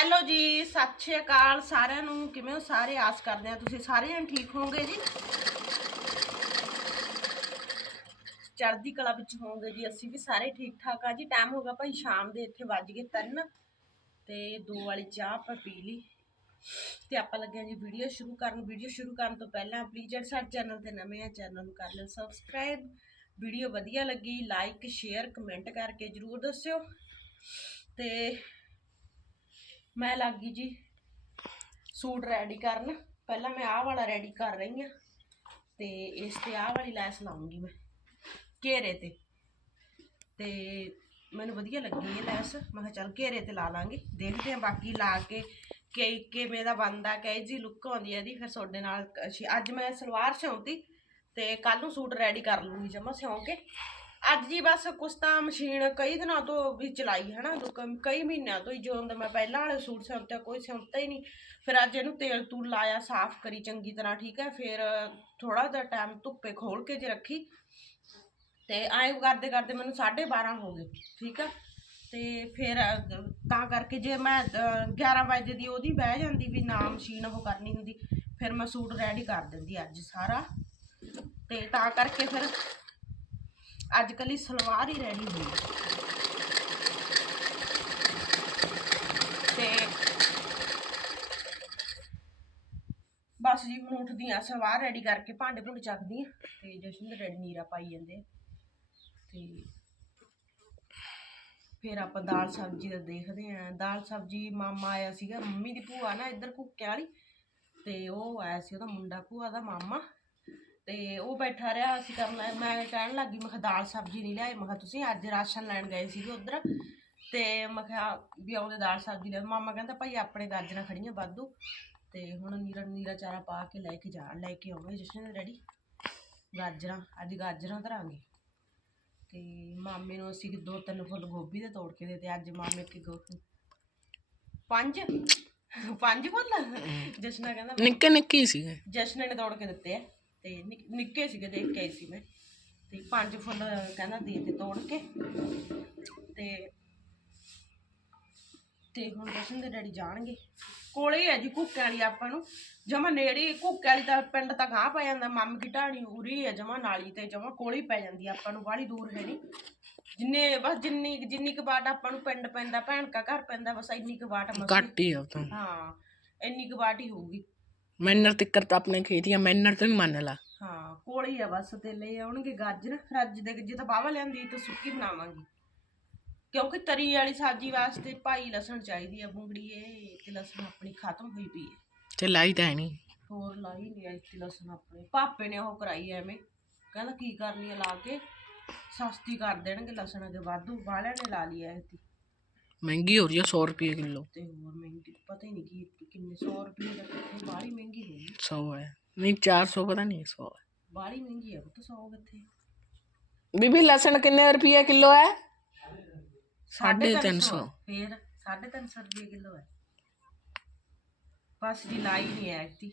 Hello ਜੀ, ਸਤਿ ਸ਼੍ਰੀ ਅਕਾਲ ਸਾਰਿਆਂ ਨੂੰ। ਕਿਵੇਂ ਹੋ ਸਾਰੇ? ਆਸ ਕਰਦੇ ਆ ਤੁਸੀਂ ਸਾਰੇ ਜਣ ਠੀਕ ਹੋਵੋਗੇ ਜੀ। ਚੜ੍ਹਦੀ ਕਲਾ ਵਿੱਚ ਹੋਵੋਗੇ ਜੀ, ਅਸੀਂ ਵੀ ਸਾਰੇ ਠੀਕ ਠਾਕ ਆ ਜੀ। ਟਾਈਮ ਹੋ ਗਿਆ ਭਾਈ, ਸ਼ਾਮ ਦੇ ਇੱਥੇ ਵੱਜ ਗਏ ਤਿੰਨ। ਤੇ ਦੋ ਵਾਲੀ ਚਾਹ ਆਪਾਂ ਪੀ ਲਈ। ਤੇ ਆਪਾਂ ਲੱਗਿਆ ਜੀ ਵੀਡੀਓ ਸ਼ੁਰੂ ਕਰਨ। ਵੀਡੀਓ ਸ਼ੁਰੂ ਕਰਨ ਤੋਂ ਪਹਿਲਾਂ ਪਲੀਜ਼ ਜਿਹੜੇ ਸਾਡੇ ਚੈਨਲ ਤੇ ਨਵੇਂ ਆ ਚੈਨਲ ਨੂੰ ਕਰ ਲਿਓ ਸਬਸਕ੍ਰਾਈਬ ਵੀਡੀਓ ਵਧੀਆ ਲੱਗੀ ਲਾਈਕ ਸ਼ੇਅਰ ਕਮੈਂਟ ਕਰਕੇ ਜਰੂਰ ਦੱਸਿਓ। ਤੇ ਮੈਂ ਲੱਗ ਗਈ ਜੀ ਸੂਟ ਰੈਡੀ ਕਰਨ। ਪਹਿਲਾਂ ਮੈਂ ਆਹ ਵਾਲਾ ਰੈਡੀ ਕਰ ਰਹੀ ਹਾਂ ਤੇ ਇਸ ਤੇ ਆਹ ਵਾਲੀ ਲੈਸ ਲਾਉਂਗੀ ਮੈਂ, ਘੇਰੇ ਤੇ। ਤੇ ਮੈਨੂੰ ਵਧੀਆ ਲੱਗੀ ਇਹ ਲੈਸ। ਮੈਂ ਕਿਹਾ ਚੱਲ ਘੇਰੇ ਤੇ ਲਾ ਲਾਂਗੇ। ਦੇਖਦੇ ਹਾਂ, ਬਾਕੀ ਲਾ ਕੇ ਕਿ ਕਿਵੇਂ ਦਾ ਬਣਦਾ ਕਹੇ ਜੀ ਲੁੱਕ ਆਉਂਦੀ ਹੈ ਇਹਦੀ, ਫਿਰ ਤੁਹਾਡੇ ਨਾਲ ਅਸੀਂ- ਅੱਜ ਮੈਂ ਸਲਵਾਰ ਸਿਉਂਤੀ ਤੇ ਕੱਲ ਨੂੰ ਸੂਟ ਰੈਡੀ ਕਰ ਲੂੰਗੀ ਜਮਾ ਸਿਉਂ ਕੇ। ਅੱਜ ਜੀ ਬਸ ਕੁਛ ਤਾਂ ਮਸ਼ੀਨ ਕਈ ਦਿਨਾਂ ਤੋਂ ਵੀ ਚਲਾਈ ਹੈ ਨਾ ਦੋ ਕਈ ਮਹੀਨਿਆਂ ਤੋਂ ਹੀ ਜਦੋਂ ਦਾ ਮੈਂ ਪਹਿਲਾਂ ਵਾਲੇ ਸੂਟ ਸਿਉਂਤੇ ਕੋਈ ਸਿਉਂਤਾ ਹੀ ਨਹੀਂ। ਫਿਰ ਅੱਜ ਇਹਨੂੰ ਤੇਲ ਤੂਲ ਲਾਇਆ ਸਾਫ਼ ਕਰੀ ਚੰਗੀ ਤਰ੍ਹਾਂ ਠੀਕ ਹੈ ਫਿਰ ਥੋੜਾ ਜਿਹਾ ਟਾਈਮ ਧੁੱਪੇ ਖੋਲ ਕੇ ਜੇ ਰੱਖੀ। ਤੇ ਐਂ ਕਰਦੇ ਕਰਦੇ ਮੈਨੂੰ 12:30 ਹੋ ਗਏ ਠੀਕ ਆ ਤੇ ਫਿਰ ਤਾਂ ਕਰਕੇ ਜੇ ਮੈਂ ਅਹ, 11 ਵਜੇ ਦੀ ਉਹਦੀ ਬਹਿ ਜਾਂਦੀ ਵੀ ਨਾ ਮਸ਼ੀਨ ਉਹ ਕਰਨੀ ਹੁੰਦੀ ਫਿਰ ਮੈਂ ਸੂਟ ਰੈਡੀ ਕਰ ਦਿੰਦੀ ਅੱਜ ਸਾਰਾ। ਤੇ ਤਾਂ ਕਰਕੇ ਫਿਰ ਅੱਜ ਕੱਲ੍ਹ ਹੀ ਸਲਵਾਰ ਹੀ ਰੈਡੀ ਹੋਈ ਤੇ ਬਸ ਜੀ, ਹੁਣ ਉੱਠਦੀ ਆ ਸਲਵਾਰ ਰੈਡੀ ਕਰਕੇ ਭਾਂਡੇ ਭੁੰਡੇ ਚੱਕਦੀ ਆ ਤੇ ਜਸ਼ਨ ਦੇ ਰੈਡੀ ਨੀਰਾ ਪਾਈ ਜਾਂਦੇ ਤੇ ਫਿਰ ਆਪਾਂ ਦਾਲ ਸਬਜ਼ੀ ਦਾ ਦੇਖਦੇ ਆਂ ਦਾਲ ਸਬਜ਼ੀ ਮਾਮਾ ਆਇਆ ਸੀਗਾ, ਮੰਮੀ ਦੀ ਭੂਆ ਨਾ ਇੱਧਰ ਕੁੱਕੇ ਵਾਲੀ ਤੇ ਉਹ ਆਇਆ ਸੀ, ਉਹਦਾ ਮੁੰਡਾ, ਭੂਆ ਦਾ ਮਾਮਾ। ਤੇ ਉਹ ਬੈਠਾ ਰਿਹਾ ਅਸੀਂ ਕਰਨ ਲੱਗ ਮੈਂ ਕਹਿਣ ਲੱਗੀ ਮੈਂ ਕਿਹਾ ਦਾਲ ਸਬਜ਼ੀ ਨਹੀਂ ਲਿਆਏ ਮੈਂ ਕਿਹਾ ਤੁਸੀਂ ਅੱਜ ਰਾਸ਼ਨ ਲੈਣ ਗਏ ਸੀਗੇ ਉਧਰ। ਤੇ ਮੈਂ ਕਿਹਾ ਵੀ ਆਉਂਦੇ ਦਾਲ ਸਬਜ਼ੀ ਲੈ ਮਾਮਾ ਕਹਿੰਦਾ ਭਾਈ ਆਪਣੇ ਗਾਜਰਾਂ ਖੜੀਆਂ ਵਾਧੂ। ਤੇ ਹੁਣ ਨੀਰਾ ਨੀਰਾ ਚਾਰਾ ਪਾ ਕੇ ਲੈ ਕੇ ਜਾ ਲੈ ਕੇ ਆਉਂਗੇ ਜਸ਼ਨ ਡੈਡੀ। ਗਾਜਰਾਂ ਅੱਜ ਗਾਜਰਾਂ ਧਰਾਂਗੇ। ਤੇ ਮਾਮੇ ਨੂੰ ਅਸੀਂ ਦੋ ਤਿੰਨ ਫੁੱਲ ਗੋਭੀ ਦੇ ਤੋੜ ਕੇ ਦੇ ਤੇ ਅੱਜ ਮਾਮੇ ਕਿ ਪੰਜ? ਪੰਜ ਫੁੱਲ? ਜਸ਼ਨਾ ਕਹਿੰਦਾ ਨਿੱਕੇ ਨਿੱਕੇ ਸੀਗੇ। ਜਸ਼ਨ ਨੇ ਤੋੜ ਕੇ ਦਿੱਤੇ ਆ। ਤੇ ਨਿੱਕ- ਨਿੱਕੇ ਸੀਗੇ ਦੇਖ ਕੇ ਆਈ ਸੀ ਮੈਂ। ਤੇ ਪੰਜ ਫੁੱਲ ਕਹਿੰਦਾ ਦੇ ਤੇ ਤੋੜ ਕੇ। ਤੇ ਤੇ ਹੁਣ ਜਸ਼ਨ ਦੇ ਡੈਡੀ ਜਾਣਗੇ। ਕੋਲੇ ਹੀ ਹੈ ਜੀ ਕੁੱਕੇ ਵਾਲੀ ਆਪਾਂ ਨੂੰ। ਜਮਾ ਨੇੜੇ ਹੀ, ਕੁੱਕੇ ਵਾਲੀ ਤਾਂ ਪਿੰਡ ਤੱਕ ਆ ਪੈ ਜਾਂਦਾ। ਮੰਮ ਕੀ ਢਾਣੀ ਉਰੀ ਹੈ ਜਮਾ ਨਾਲੀ ਤੇ ਜਮਾ ਕੋਲੇ ਹੀ ਪੈ ਜਾਂਦੀ ਆ ਆਪਾਂ ਨੂੰ ਬਾਹਲੀ ਦੂਰ ਹੈ ਨਹੀਂ। ਜਿੰਨੇ ਬਸ ਜਿੰਨੀ ਜਿੰਨੀ ਕੁ ਬਾਟ ਆਪਾਂ ਨੂੰ ਪਿੰਡ ਪੈਂਦਾ ਭੈਣ ਕਾ ਘਰ ਪੈਂਦਾ ਬਸ ਇੰਨੀ ਕੁ ਬਾਟ ਮਸਾਂ। ਘੱਟ ਹੀ ਆ ਉਹ ਤਾਂ। ਹਾਂ ਇੰਨੀ ਕੁ ਬਾਟ ਹੀ ਹੋਊਗੀ। ਮੈਨਰ ਤਿੱਕਰ ਤਾਂ ਆਪਣੇ ਖੇਤੀਆਂ ਮੈਨਰ ਤੋਂ ਹੀ ਮੰਨ ਲਾ। ਹਾਂ ਕੋਲ ਹੀ ਆ ਬਸ ਤੇ ਲੈ ਆਉਣਗੇ ਗਾਜਰ ਰੱਜ ਦੇ ਜੇ ਤਾਂ ਬਾਵਾ ਲਿਆਂਦੀ ਤਾਂ ਸੁੱਕੀ ਬਣਾਵਾਂਗੀ। ਕਿਉਂਕਿ ਤਰੀ ਵਾਲੀ ਸਬਜ਼ੀ ਵਾਸਤੇ ਭਾਈ ਲਸਣ ਚਾਹੀਦੀ ਆ ਬੁੰਗੜੀਏ ਤੇ ਲਸਣ ਆਪਣੀ ਖਤਮ ਹੋਈ ਪਈ ਹੈ ਤੇ ਲਾਈ ਤਾਂ ਹੈ ਨਹੀਂ ਹੋਰ ਲਾਈ ਨਹੀਂ ਆਈ ਤੇ ਲਸਣ ਆਪਣੇ। ਪਾਪੇ ਨੇ ਉਹ ਕਰਾਈ ਐਵੇਂ। ਕਹਿੰਦਾ ਕੀ ਕਰਨੀ ਆ ਲਾ ਕੇ ਸਸਤੀ ਕਰ ਦੇਣਗੇ ਲਸਣ ਅਗੇ ਵਾਧੂ ਵਾਲਿਆਂ ਨੇ ਲਾ ਲਈ ਐ ਮਹਿੰਗੀ ਹੋ ਰਹੀ ਆ 100 ਰੁਪਏ ਕਿਲੋ। ਤੇ ਹੋਰ ਮਹਿੰਗੀ ਪਤਾ ਹੀ ਨਹੀਂ ਕੀ ਕਿੰਨੇ 100 ਰੁਪਏ ਦਾ ਕਿੱਥੇ ਬਾਹਲੀ ਮਹਿੰਗੀ ਹੋਈ 100 ਹੈ। ਨਹੀਂ 400 ਪਤਾ ਨਹੀਂ 100 ਹੈ। ਬਾਹਲੀ ਮਹਿੰਗੀ ਆ ਪੁੱਤ 100 ਕਿੱਥੇ? ਬੀਬੀ ਲਸਣ ਕਿੰਨੇ ਰੁਪਏ ਕਿਲੋ ਹੈ? ਸਾਢੇ ਸਾਢੇ ਤਿੰਨ ਤਿੰਨ ਸੌ। ਸੌ। ਫੇਰ 350 ਰੁਪਏ ਕਿਲੋ ਹੈ। ਬਸ ਜੀ ਲਾਈ ਨਹੀਂ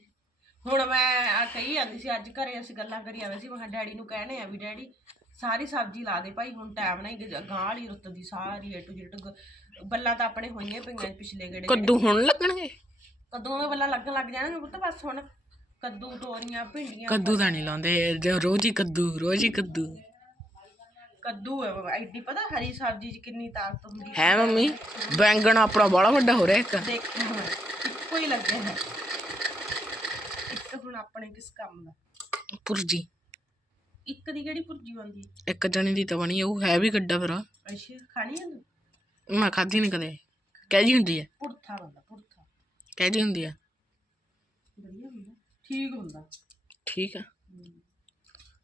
ਹੁਣ ਮੈਂ ਆ ਕਹੀ ਜਾਂਦੀ ਸੀ ਅੱਜ ਘਰੇ ਅਸੀਂ ਗੱਲਾਂ ਕਰੀ ਆਵੇ ਸੀ ਮੈਂ ਕਿਹਾ ਡੈਡੀ ਨੂੰ ਕਹਿਣੇ ਆ ਵੀ ਡੈਡੀ ਸਾਰੀ ਸਬਜ਼ੀ ਲਾ ਦੇ ਭਾਈ ਹੁਣ ਟਾਈਮ ਨਹੀਂ ਗ- ਗਾਂ ਵਾਲੀ ਰੁੱਤ ਦੀ ਸਾਰੀ ਏ ਟੂ ਬੱਲਾਂ ਤਾਂ ਆਪਣੇ ਹੋਈਆਂ ਪਈਆਂ ਪਿਛਲੇ ਗੇੜੇ ਕੱਦੂ ਹੁਣ ਲੱਗਣਗੇ? ਕਦੋਂ ਦੇ ਬੱਲਾਂ ਲੱਗਣ ਲੱਗ ਜਾਣਗੇ ਪੁੱਤ ਬਸ ਹੁਣ। ਕੱਦੂ ਤੋਰੀਆਂ ਭਿੰਡੀਆਂ ਕੱਦੂ ਤਾਂ ਨਹੀਂ ਲਾਉਂਦੇ ਜੋ ਰੋਜ਼ ਹੀ ਕੱਦੂ ਰੋਜ਼ ਹੀ ਕੱਦੂ। ਕੱਦੂ ਹੈ ਬਾਬਾ, ਐਡੀ ਪਤਾ ਹਰੀ ਸਬਜ਼ੀ 'ਚ ਕਿੰਨੀ ਤਾਕਤ ਹੁੰਦੀ ਹੈ ਮੰਮੀ ਬੈਂਗਣ ਆਪਣਾ ਬੜਾ ਵੱਡਾ ਹੋ ਰਿਹਾ ਇੱਕ। ਦੇਖ ਹੁਣ ਇੱਕੋ ਹੀ ਲੱਗਿਆ ਹੈ ਇੱਕ ਹੁਣ ਆਪਣੇ ਕਿਸ ਕੰਮ ਦਾ? ਪੁਰਜੀ ਇੱਕ ਦੀ ਕਿਹੜੀ ਭੁਰਜੀ ਆਉਂਦੀ ਇੱਕ ਜਣੇ ਦੀ ਤਾਂ ਬਣੀ ਉਹ ਹੈ ਵੀ ਗੱਡਾ ਫਿਰ ਅੱਛਾ ਖਾਣੀ ਹੈ ਤੂੰ? ਮੈਂ ਖਾਧੀ ਨਹੀਂ ਕਦੇ। ਕਹਿ ਜੀ ਹੁੰਦੀ ਹੈ ਪੁਰਥਾ ਬੰਦਾ ਪੁਰਥਾ ਕਹਿ ਜੀ ਹੁੰਦੀ ਹੈ ਵਧੀਆ ਹੁੰਦਾ ਠੀਕ ਹੁੰਦਾ। ਠੀਕ ਆ।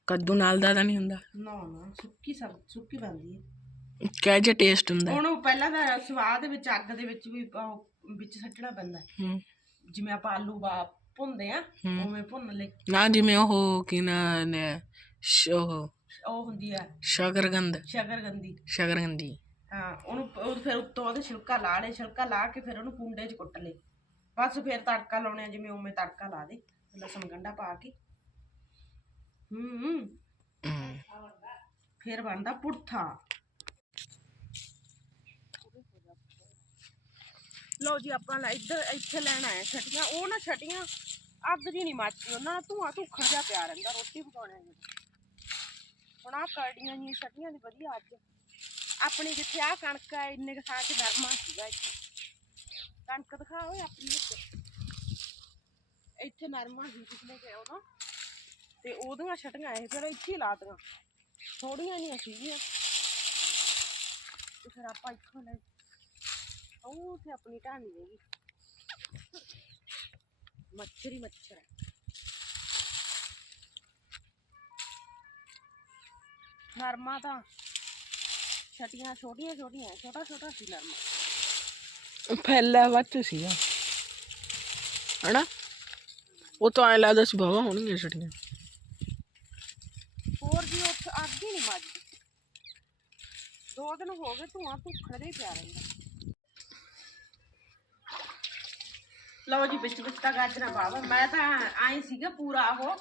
ਕੱਦੂ ਨਾਲ ਦਾ ਤਾਂ ਨਹੀਂ ਹੁੰਦਾ। ਨਾ ਨਾ ਸੁੱਕੀ ਸਬ ਸੁੱਕੀ ਬਣਦੀ ਹੈ ਕਹਿ ਜੇ ਟੇਸਟ ਹੁੰਦਾ। ਉਹਨੂੰ ਪਹਿਲਾਂ ਤਾਂ ਸਵਾਦ ਦੇ ਵਿੱਚ ਅੱਗ ਦੇ ਵਿੱਚ ਵੀ ਉਹ ਵਿੱਚ ਸੱਟਣਾ ਪੈਂਦਾ। ਹੈ। ਹੂੰ ਜਿਵੇਂ ਆਪਾਂ ਆਲੂ ਬਾ ਭੁੰਨਦੇ ਆ। ਉਵੇਂ ਭੁੰਨ ਲੈ ਨਾ ਜਿਵੇਂ ਉਹ ਕੀ ਨਾ ਨੇ ਸ਼- ਉਹ ਉਹ ਹੁੰਦੀ ਆ। ਸ਼ਕਰਗੰਦ ਸ਼ਕਰਗੰਦੀ ਹਾਂ ਉਹਨੂੰ ਉਹ ਫਿਰ ਉੱਤੋਂ ਉਹਦੇ ਛਿਲਕਾ ਲਾ ਲੈ ਛਿਲਕਾ ਲਾ ਕੇ ਫਿਰ ਉਹਨੂੰ ਕੁੰਡੇ 'ਚ ਕੁੱਟ ਲੈ ਬਸ ਫਿਰ ਤੜਕਾ ਲਾਉਣੇ ਆ, ਜਿਵੇਂ ਉਵੇਂ ਤੜਕਾ ਲਾ ਦੇ, ਲਸਣ ਗੰਢਾ ਪਾ ਕੇ। ਹੂੰ, ਫਿਰ ਬਣਦਾ ਪੁਰਥਾ ਲਓ ਜੀ, ਆਪਾਂ ਲੈ ਇੱਧਰ, ਇੱਥੇ ਲੈਣ ਆਏ ਛਟੀਆਂ। ਉਹ ਨਾ ਛਟੀਆਂ ਅੱਗ ਜੀ ਨਹੀਂ ਮੱਚਦੀ ਉਹਨਾਂ ਨਾਲ ਧੂਆਂ ਧੁੱਖੜ ਜਿਹਾ ਪਿਆ ਰਹਿੰਦਾ, ਰੋਟੀ ਪਕਾਉਣੇ ਨੂੰ ਹੁਣ ਆ ਕਰਡੀਆਂ ਜੀ ਛਟੀਆਂ ਦੀ ਵਧੀਆ ਅੱਜ ਆਪਣੀ ਜਿੱਥੇ ਆ ਕਣਕ ਹੈ ਇੰਨੇ ਕੁ ਥਾਂ 'ਚ ਨਰਮਾ ਸੀਗਾ ਇੱਥੇ। ਕਣਕ ਦਿਖਾਓ ਆਪਣੀ ਇੱਥੇ। ਇੱਥੇ ਨਰਮਾ ਸੀ ਪਿਛਲੇ ਕਿ ਉਦੋਂ। ਤੇ ਉਹਦੀਆਂ ਛਟੀਆਂ ਇਹ ਫਿਰ ਇੱਥੇ ਹੀ ਲਾ ਦਿੱਤੀਆਂ ਥੋੜੀਆਂ ਨਹੀਂ ਸੀਗੀਆਂ। ਤੇ ਫਿਰ ਆਪਾਂ ਇੱਥੋਂ ਲੈ ਉਹ ਤੇ ਆਪਣੀ ਢਾਣੀ ਹੈਗੀ। ਮੱਛਰ ਹੀ ਮੱਛਰ। ਹੈ ਨਰਮਾ ਤਾਂ ਛਟੀਆਂ ਛੋਟੀਆਂ ਛੋਟੀਆਂ ਛੋਟਾ ਛੋਟਾ ਸੀ ਨਰਮਾ ਫੈਲਾ ਵੱਚ ਸੀਗਾ। ਹਨਾ? ਉਹ ਤਾਂ ਐ ਲੱਗਦਾ ਸੀ ਬਾਬਾ ਹੋਣਗੀਆਂ ਛਟੀਆਂ। ਹੋਰ ਵੀ ਉੱਥੇ ਅੱਗ ਹੀ ਨਹੀਂ ਮੱਚਦੀ ਦੋ ਦਿਨ ਹੋ ਗਏ ਧੂਆਂ ਧੁੱਖੜੇ ਹੀ ਪਿਆ ਰਹਿੰਦਾ। ਲਓ ਜੀ ਵਿੱਚ ਵਿੱਚ ਤਾਂ ਗਾਜਰਾਂ ਪਾਵਾ ਮੈਂ ਤਾਂ ਆਏ ਸੀਗਾ ਪੂਰਾ ਉਹ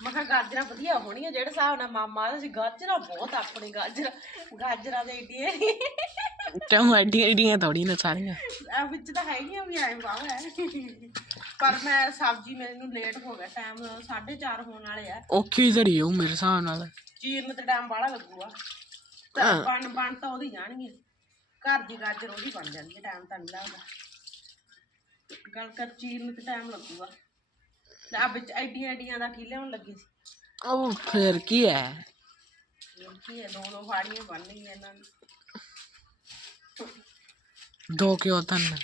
ਮੈਂ ਕਿਹਾ ਗਾਜਰਾਂ ਵਧੀਆ ਹੋਣੀਆਂ ਜਿਹੜੇ ਹਿਸਾਬ ਨਾਲ ਮਾਮਾ ਦਾ ਸੀ ਗਾਜਰਾਂ ਬਹੁਤ ਆਪਣੇ ਗਾਜਰਾਂ ਗਾਜਰਾਂ ਦੇ ਏਡੀਆਂ ਕਿਉਂ ਐਡੀਆਂ ਐਡੀਆਂ ਥੋੜੀ ਨਾ ਸਾਰੀਆਂ? ਆ ਵਿੱਚ ਤਾਂ ਹੈਗੀਆਂ ਵੀ ਆਏ ਵਾਹ ਹੈ ਪਰ ਮੈਂ ਸਬਜ਼ੀ ਮੈਨੂੰ ਲੇਟ ਹੋ ਗਿਆ ਟਾਈਮ 4:30 ਹੋਣ ਵਾਲੇ ਆ। ਔਖੀ ਧਰੀ ਉਹ ਮੇਰੇ ਹਿਸਾਬ ਨਾਲ। ਚੀਰਨ ਤੇ ਟਾਈਮ ਬਾਹਲਾ ਲੱਗੂਗਾ। ਤਾਂ ਹਾਂ। ਬਣ ਬਣ ਤਾਂ ਉਹਦੀ ਜਾਣਗੇ ਘਰ ਦੀ ਗਾਜਰ ਉਹਦੀ ਬਣ ਜਾਂਦੀ ਹੈ ਟਾਈਮ ਤਾਂ ਨਹੀਂ ਲੱਗਦਾ। ਗੱਲ ਕਰ ਚੀਰਨ ਤੇ ਟਾਈਮ ਲੱਗੂਗਾ। ਆ ਵਿੱਚ ਐਡੀਆਂ ਐਡੀਆਂ ਦਾ ਕੀ ਲਿਆਉਣ ਲੱਗੇ ਸੀ? ਉਹ ਫਿਰ ਕੀ ਹੈ ਕੀ ਹੈ ਦੋ ਦੋ ਫਾੜੀਆਂ ਬਣਨੀਆਂ ਇਹਨਾਂ ਨੂੰ। ਦੋ ਕਿਉਂ ਤਨ?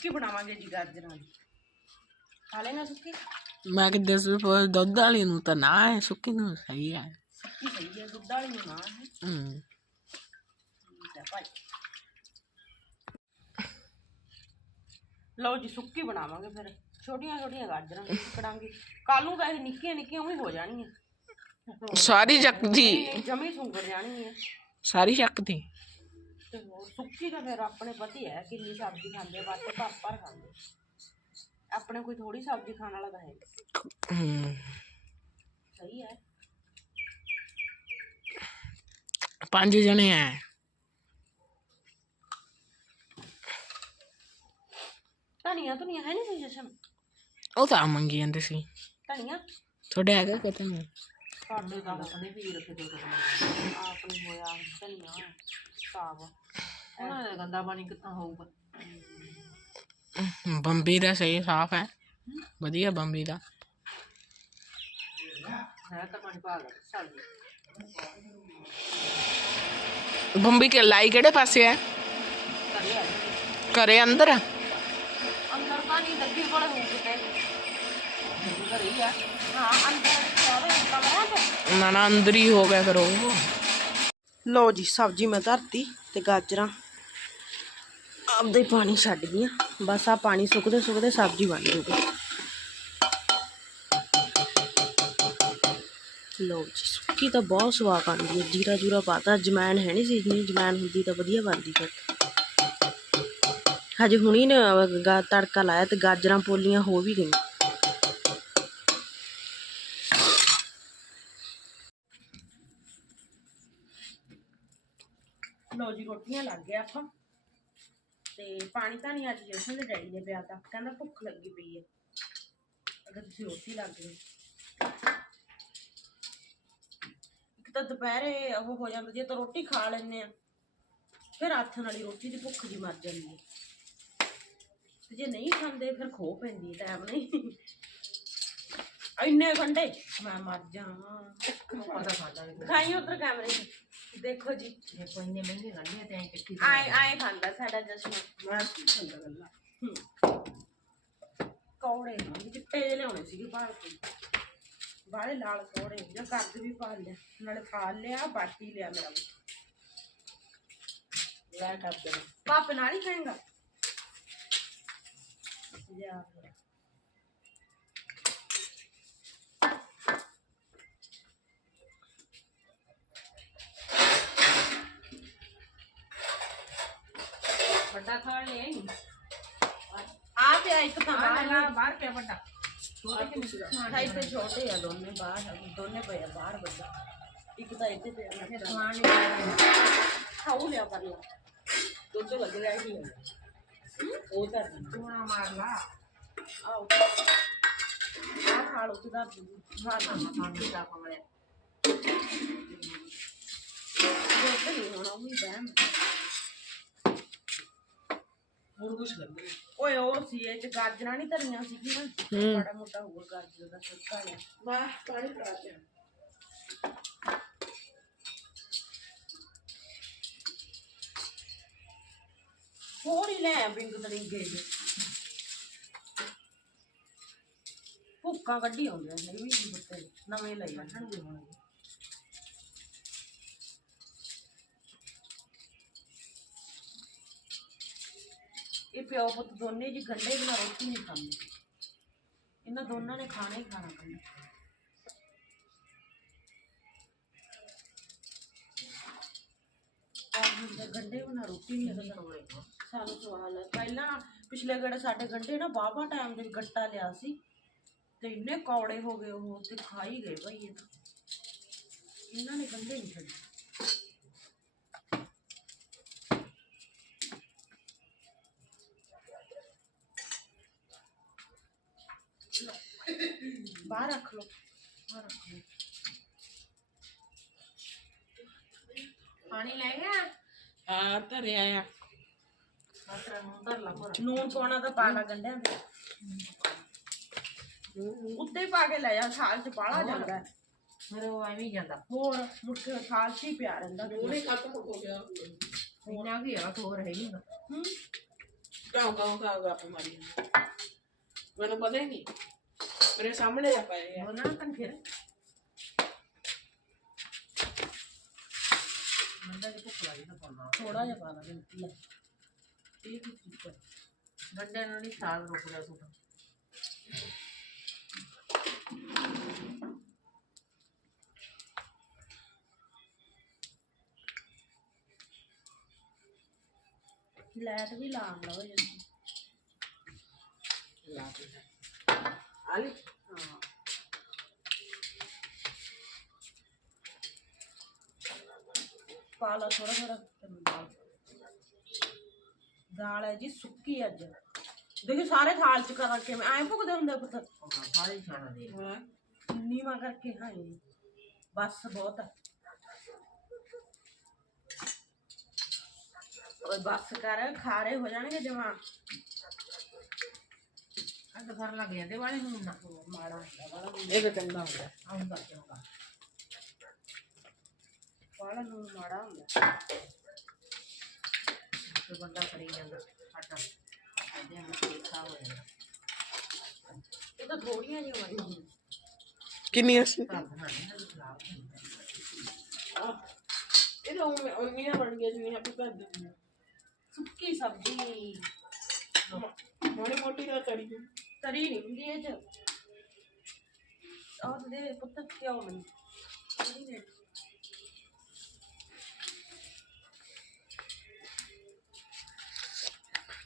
ਕੀ ਬਣਾਵਾਂਗੇ ਜੀ ਗਾਜਰਾਂ ਦੀ। ਖਾ ਲੈਣਾ ਸੁੱਕੀ? ਮੈਂ ਕਿ ਦਸ ਰੁਪਏ ਦੁੱਧ ਵਾਲੀ ਨੂੰ ਤਾਂ ਨਾ ਹੈ ਸੁੱਕੀ ਨੂੰ ਸਹੀ ਹੈ ਸੁੱਕੀ ਸਹੀ ਹੈ ਦੁੱਧ ਵਾਲੀ ਨੂੰ ਨਾ ਹੈ ਹੂੰ। ਠੀਕ ਹੈ ਭਾਈ। ਲਓ ਜੀ ਸੁੱਕੀ ਬਣਾਵਾਂਗੇ ਫਿਰ। ਛੋਟੀਆਂ ਛੋਟੀਆਂ ਗਾਜਰਾਂ ਕੜਾਂਗੇ ਕੱਲ ਨੂੰ ਤਾਂ ਇਹ ਨਿੱਕੀਆਂ ਨਿੱਕੀਆਂ ਵੀ ਹੋ ਜਾਣਗੀਆਂ। ਸਾਰੀ ਚੱਕਦੀ ਇਹ ਜਮੀ ਸੁੰਗੜ ਜਾਣੀ ਹੈ। ਸਾਰੀ ਚੱਕਦੀ ਤੇ ਹੋਰ ਸੁੱਕੀ ਤਾਂ ਫਿਰ ਆਪਣੇ ਪਤਾ ਹੀ ਹੈ ਕਿੰਨੀ ਸਬਜ਼ੀ ਖਾਂਦੇ ਆ ਬਾਤੇ ਭਰ ਭਰ ਖਾਂਦੇ। ਆਪਣੇ ਕੋਈ ਥੋੜੀ ਸਬਜ਼ੀ ਖਾਣ ਵਾਲਾ ਤਾਂ ਹੈ ਹੂੰ। ਸਹੀ ਹੈ। ਪੰਜ ਜਣੇ ਆ ਧਨੀਆ ਧਨੀਆ ਹੈ ਨਹੀਂ ਸੀ ਜਸ਼ਨ? ਉਹ ਤਾਂ ਮੰਗੀ ਜਾਂਦੇ ਸੀ। ਧਨੀਆ? ਤੁਹਾਡੇ ਹੈਗਾ ਕਿਤੇ ਸਾਡੇ ਦਾ ਆਪਣੇ ਵੀ ਰੱਖੇ ਦੋ ਆਪਣੇ ਹੋਇਆ ਧਨੀਆ ਸਾਬ। ਉਹਨਾਂ ਦਾ ਗੰਦਾ ਪਾਣੀ ਕਿੱਥਾਂ ਹੋਊਗਾ? ਬੰਬੀ ਦਾ ਸਹੀ ਸਾਫ਼ ਹੈ। ਵਧੀਆ ਬੰਬੀ ਦਾ। ਹੈ ਤਾਂ ਪਾਣੀ ਪਾ ਗਿਆ ਚੱਲ ਜੀ। ਬੰਬੀ ਕੇ ਲਾਈ ਕਿਹੜੇ ਪਾਸੇ ਹੈ? ਘਰੇ ਅੰਦਰ ਆ? ਅੰਦਰ ਤਾਂ ਨਹੀਂ ਲੱਗੀ ਕੋਲੇ ਹੋ ਕਿਤੇ। ਘਰੇ ਹੀ ਆ। ਹਾਂ ਅੰਦਰ ਸਾਰੇ ਕਮਰਾ ਤੇ। ਨਾ ਨਾ ਅੰਦਰ ਹੀ ਹੋ ਗਿਆ ਫਿਰ ਉਹ ਲਓ ਜੀ ਸਬਜ਼ੀ ਮੈਂ ਧਰਤੀ ਤੇ ਗਾਜਰਾਂ। ਆਪਦੇ ਹੀ ਪਾਣੀ ਛੱਡ ਗਈਆਂ। ਬਸ ਆ ਪਾਣੀ ਸੁੱਕਦੇ ਸੁੱਕਦੇ ਸਬਜ਼ੀ ਬਣ ਜੂਗੀ। ਲਓ ਜੀ ਸੁੱਕੀ ਤਾਂ ਬਹੁਤ ਸਵਾਦ ਬਣਦੀ ਹੈ। ਜੀਰਾ ਜੂਰਾ ਪਾਤਾ ਜਮੈਨ ਹੈ ਨਹੀਂ ਸੀ ਨਹੀਂ ਜਮੈਨ ਹੁੰਦੀ ਤਾਂ ਵਧੀਆ ਬਣਦੀ ਫਿਰ। ਹਜੇ ਹੁਣੀ ਨੇ ਗਾ ਤੜਕਾ ਲਾਇਆ ਤੇ ਗਾਜਰਾਂ, ਪੋਲੀਆਂ ਹੋ ਵੀ ਗਈਆਂ। ਲਓ ਜੀ, ਰੋਟੀਆਂ ਲੱਗ ਗਿਆ ਆਪਾਂ। ਤੇ ਪਾਣੀ ਤਾਂ ਨਹੀਂ ਅੱਜ ਜਸ਼ਨ ਦੇ ਡੈਡੀ ਨੇ ਪਿਆ ਤਾ। ਕਹਿੰਦਾ ਭੁੱਖ ਲੱਗੀ ਪਈ ਹੈ ਅਗਰ ਤੁਸੀਂ ਰੋਟੀ ਲੱਗ ਗਏ ਇੱਕ ਤਾਂ ਦੁਪਹਿਰੇ ਉਹ ਹੋ ਜਾਂਦੀ, ਜੇ ਤਾਂ ਰੋਟੀ ਖਾ ਲੈਂਦੇ ਆ, ਫਿਰ ਹੱਥ ਨਾਲ ਹੀ ਰੋਟੀ ਦੀ ਭੁੱਖ ਜੀ ਮਰ ਜਾਂਦੀ ਹੈ ਤੇ ਜੇ ਨਹੀਂ ਖਾਂਦੇ ਫਿਰ ਖੋ ਪੈਂਦੀ ਟਾਈਮ ਨਹੀਂ। ਇੰਨੇ ਘੰਟੇ ਮੈਂ ਮਰ ਜਾਵਾਂ। ਪਤਾ ਖਾਂਦਾ ਵੀ ਦਿਖਾਈ ਉਧਰ ਕੈਮਰੇ 'ਚ। ਦੇਖੋ ਜੀ। ਕੋਈ ਇੰਨੇ ਮਹਿੰਗੇ ਗੰਢੇ ਤੇ ਐਂ ਟਿੱਕੀ ਆਏ ਆਏ ਖਾਂਦਾ ਸਾਡਾ ਜਸ਼ਨ। ਮੈਂ ਖਾਂਦਾ ਗੱਲਾਂ। ਕੌੜੇ ਹਾਂ ਚਿੱਟੇ ਜਿਹੇ ਲਿਆਉਣੇ ਸੀਗੇ ਭਾਲ ਕੇ ਬਾਹਲੇ ਲਾਲ ਕੌੜੇ ਜਾਂ ਕੱਦ ਵੀ ਪਾ ਲਿਆ। ਨਾਲੇ ਖਾ ਲਿਆ ਬਾਟੀ ਲਿਆ ਮੇਰਾ। ਲੈ ਕਰ ਦੇ। ਪਾਪੇ ਨਾਲ ਹੀ ਖਾਏਗਾ? ਜਾ ਫਿਰ ਵੱਡਾ ਖਾਣ ਲਿਆ ਹੀ ਆ ਪਿਆ ਇੱਕ ਤਾਂ ਆ ਬਾਹਰ ਲਗਾ ਬਾਹਰ ਪਿਆ ਵੱਡਾ ਛੋਟੇ ਕਿ ਨਹੀਂ ਸਾਈਜ਼ ਤੇ ਛੋਟੇ ਆ ਦੋਨੇ ਬਾਹਰ ਆ, ਦੋਨੇ ਪਏ ਆ ਬਾਹਰ ਵੱਡਾ ਇੱਕ ਤਾਂ ਇੱਥੇ ਉਹ ਤਾਂ ਤੂੰ ਨਾ ਮਾਰ ਲਾ। ਆਓ ਆ ਖਾ ਲਓ ਕਿਦਾ ਹਾਂ ਨਾ ਮਸਾਂ ਨਹੀਂ ਦਾ ਕਮਲੇ ਦੁੱਧ ਨਹੀਂ ਹੋਣਾ ਉਹ ਹੀ ਬਹਿਮ ਹੋਰ ਕੁਝ ਕਰਦੇ ਓਏ ਉਹ ਸੀ ਇਹ ਚ ਗਾਜਰਾਂ ਨਹੀਂ ਧਰੀਆਂ ਸੀਗੀਆਂ। ਮਾੜਾ ਮੋਟਾ ਹੋਰ ਗਾਜਰ ਦਾ ਸੁੱਕਾ ਆ ਵਾਹ ਪਾਣੀ ਪਾ ਕੇ ਹੋਰ ਹੀ ਲੈ ਬਿੰਗ ਤਰਿੰਗੇ ਕੱਢੀ ਆਉਂਦੇ ਨੇ ਇਹ ਵੀ ਬੁੱਤੇ ਨਵੇਂ ਲਈ ਆ ਠੰਡੇ ਇਹ ਪਿਓ ਪੁੱਤ ਦੋਨੇ ਜੀ ਗੰਡੇ ਬਿਨਾਂ ਰੋਟੀ ਨਹੀਂ ਖਾਂਦੇ। ਇਹਨਾਂ ਦੋਨਾਂ ਨੇ ਖਾਣਾ ਹੀ ਖਾਣਾ ਗੰਡੇ ਆਹ ਹੁੰਦੇ ਗੰਡੇ ਬਿਨਾਂ ਰੋਟੀ ਨਹੀਂ ਖਾਂਦੇ। ਸਾਨੂੰ ਸਵਾਲ ਹੈ। ਪਹਿਲਾਂ ਪਿਛਲੇ ਗੜੇ ਸਾਡੇ ਗੰਡੇ ਨਾ ਬਾਬਾ ਟਾਈਮ ਦੇ ਗੱਟਾ ਲਿਆ ਸੀ ਤੇ ਇੰਨੇ ਕੌੜੇ ਹੋ ਗਏ ਉਹ ਤੇ ਖਾ ਹੀ ਗਏ ਭਾਈ ਇਹ ਤਾਂ। ਇਹਨਾਂ ਨੇ ਗੰਢੇ ਨਹੀਂ ਛੱਡੇ। ਬਾਹਰ ਰੱਖ ਲਓ। ਬਾਹਰ ਰੱਖ ਲਓ। ਪਾਣੀ ਲੈ ਗਿਆ? ਆ ਧਰਿਆ ਆ। ਬਸ ਨੂੰ ਧਰ ਲਾ ਭੋਰਾ ਨੂਨ ਪਾਉਣਾ ਤਾਂ ਪਾ ਲਾ ਗੰਢਿਆਂ ਦੇ। ਉੱਤੇ ਹੀ ਪਾ ਕੇ ਲੈ ਜਾ ਥਾਲ ਚ ਬਾਹਲਾ ਜਾਂਦਾ। ਹੈ। ਫਿਰ ਉਹ ਐਵੇਂ ਹੀ ਜਾਂਦਾ। ਹੋਰ ਮੁੱਠੇ ਥਾਲ ਚ ਹੀ ਪਿਆ ਰਹਿੰਦਾ। ਉਹਨੇ ਕੱਟ ਹੋ ਗਿਆ। ਇੰਨਾ ਕੀ ਆ ਥੋਰ ਹੈ ਨਹੀਂ। ਹੂੰ। ਕਾਉ ਕਾਉ ਕਾਉ ਗੱਪ ਮਾਰੀ ਮੈਨੂੰ ਪਤਾ ਹੀ ਨਹੀਂ। ਮੇਰੇ ਸਾਹਮਣੇ ਆ ਪਏ ਆ। ਉਹ ਨਾ ਕੰਨ ਫਿਰ। ਮੰਦਾ ਜੀ ਭੁੱਖ ਲੱਗੀ ਤਾਂ ਪਾਉਣਾ। ਥੋੜਾ ਜਿਹਾ ਪਾ ਲਾ ਵਿੱਚ ਲੈ ਇਹ ਕੀ ਕੀਤਾ ਗੰਡੇ ਨੂੰ ਨਹੀਂ ਸਾਲ ਰੁਕ ਰਿਹਾ ਸੂਟ। ਲੈਟ ਵੀ ਲਾਉਣ ਲਓ ਜੀ। ਲਾ ਦੇ ਆਲੀ। ਹਾਂ। ਪਾ ਲਾ ਥੋੜਾ ਥੋੜਾ ਤੈਨੂੰ ਦਾਲ ਦਾਲ ਹੈ ਜੀ ਸੁੱਕੀ ਅੱਜ ਦੇਖੋ ਸਾਰੇ ਥਾਲ ਚ ਕਰਾਂ ਕੇ ਮੈਂ ਐਂ ਭੁਗਦੇ ਹੁੰਦੇ ਪੁੱਤ ਹਾਂ ਸਾਰੇ ਖਾਣਾ ਦੇ ਹਾਂ ਨੀਵਾ ਕਰਕੇ ਹਾਏ ਬਸ ਬਹੁਤ ਹੈ ਓਏ ਬਸ ਕਰ ਖਾਰੇ ਹੋ ਜਾਣਗੇ ਜਮਾ ਅੰਦ ਫਰ ਲੱਗ ਜਾਂਦੇ ਵਾਲੇ ਨੂੰ ਨਾ ਮਾੜਾ ਹੁੰਦਾ ਵਾਲਾ ਇਹ ਤਾਂ ਚੰਗਾ ਹੁੰਦਾ ਆਉਂ ਕਰ ਚੰਗਾ ਵਾਲਾ ਨੂੰ ਮਾੜਾ ਹੁੰਦਾ ਤੇ ਬੰਦਾ ਕਰੀ ਜਾਂਦਾ ਆਟਾ ਆਦੇ ਨੂੰ ਖਾ ਹੋ ਜਾਂਦਾ ਇਹ ਤਾਂ ਥੋੜੀਆਂ ਜਿਹੀਆਂ ਵਾਲੀਆਂ ਕਿੰਨੀਆਂ ਸੀ? ਘਰ ਬਣਾਉਣੀ ਨਾ ਖਰਾਬ ਹੁੰਦਾ ਇਹ ਤਾਂ ਉਵੇਂ ਉਵੇਂ ਬਣ ਗਿਆ ਜਿਵੇਂ ਆਪਾਂ ਕਰ ਦਿੰਦੇ ਸੁੱਕੀ ਸਬਜ਼ੀ ਮਾੜੀ ਮੋਟੀ ਨਾ ਕਰੀ ਤਰੀ ਨਹੀਂ ਹੁੰਦੀ ਇਹ ਚ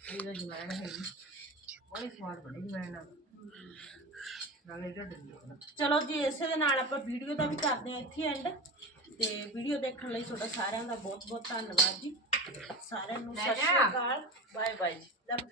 ਇਹਦਾ ਜਮੈਣ ਹੈ ਬੜੀ ਸਵਾਦ ਬਣੀ ਜਮੈਣ ਨਾਲ ਨਾਲੇ ਢੱਡ ਦੀ ਹੋਣਾ ਚਲੋ ਜੀ ਇਸੇ ਦੇ ਨਾਲ ਆਪਾਂ ਵੀਡੀਓ ਦਾ ਵੀ ਕਰਦੇ ਹਾਂ ਇੱਥੇ ਐਂਡ ਤੇ ਵੀਡੀਓ ਦੇਖਣ ਲਈ ਤੁਹਾਡਾ ਸਾਰਿਆਂ ਦਾ ਬਹੁਤ ਬਹੁਤ ਧੰਨਵਾਦ ਜੀ। ਸਾਰਿਆਂ ਨੂੰ ਸਤਿ ਸ਼੍ਰੀ। ਅਕਾਲ। ਬਾਏ ਬਾਏ ਜੀ ਲੱਭ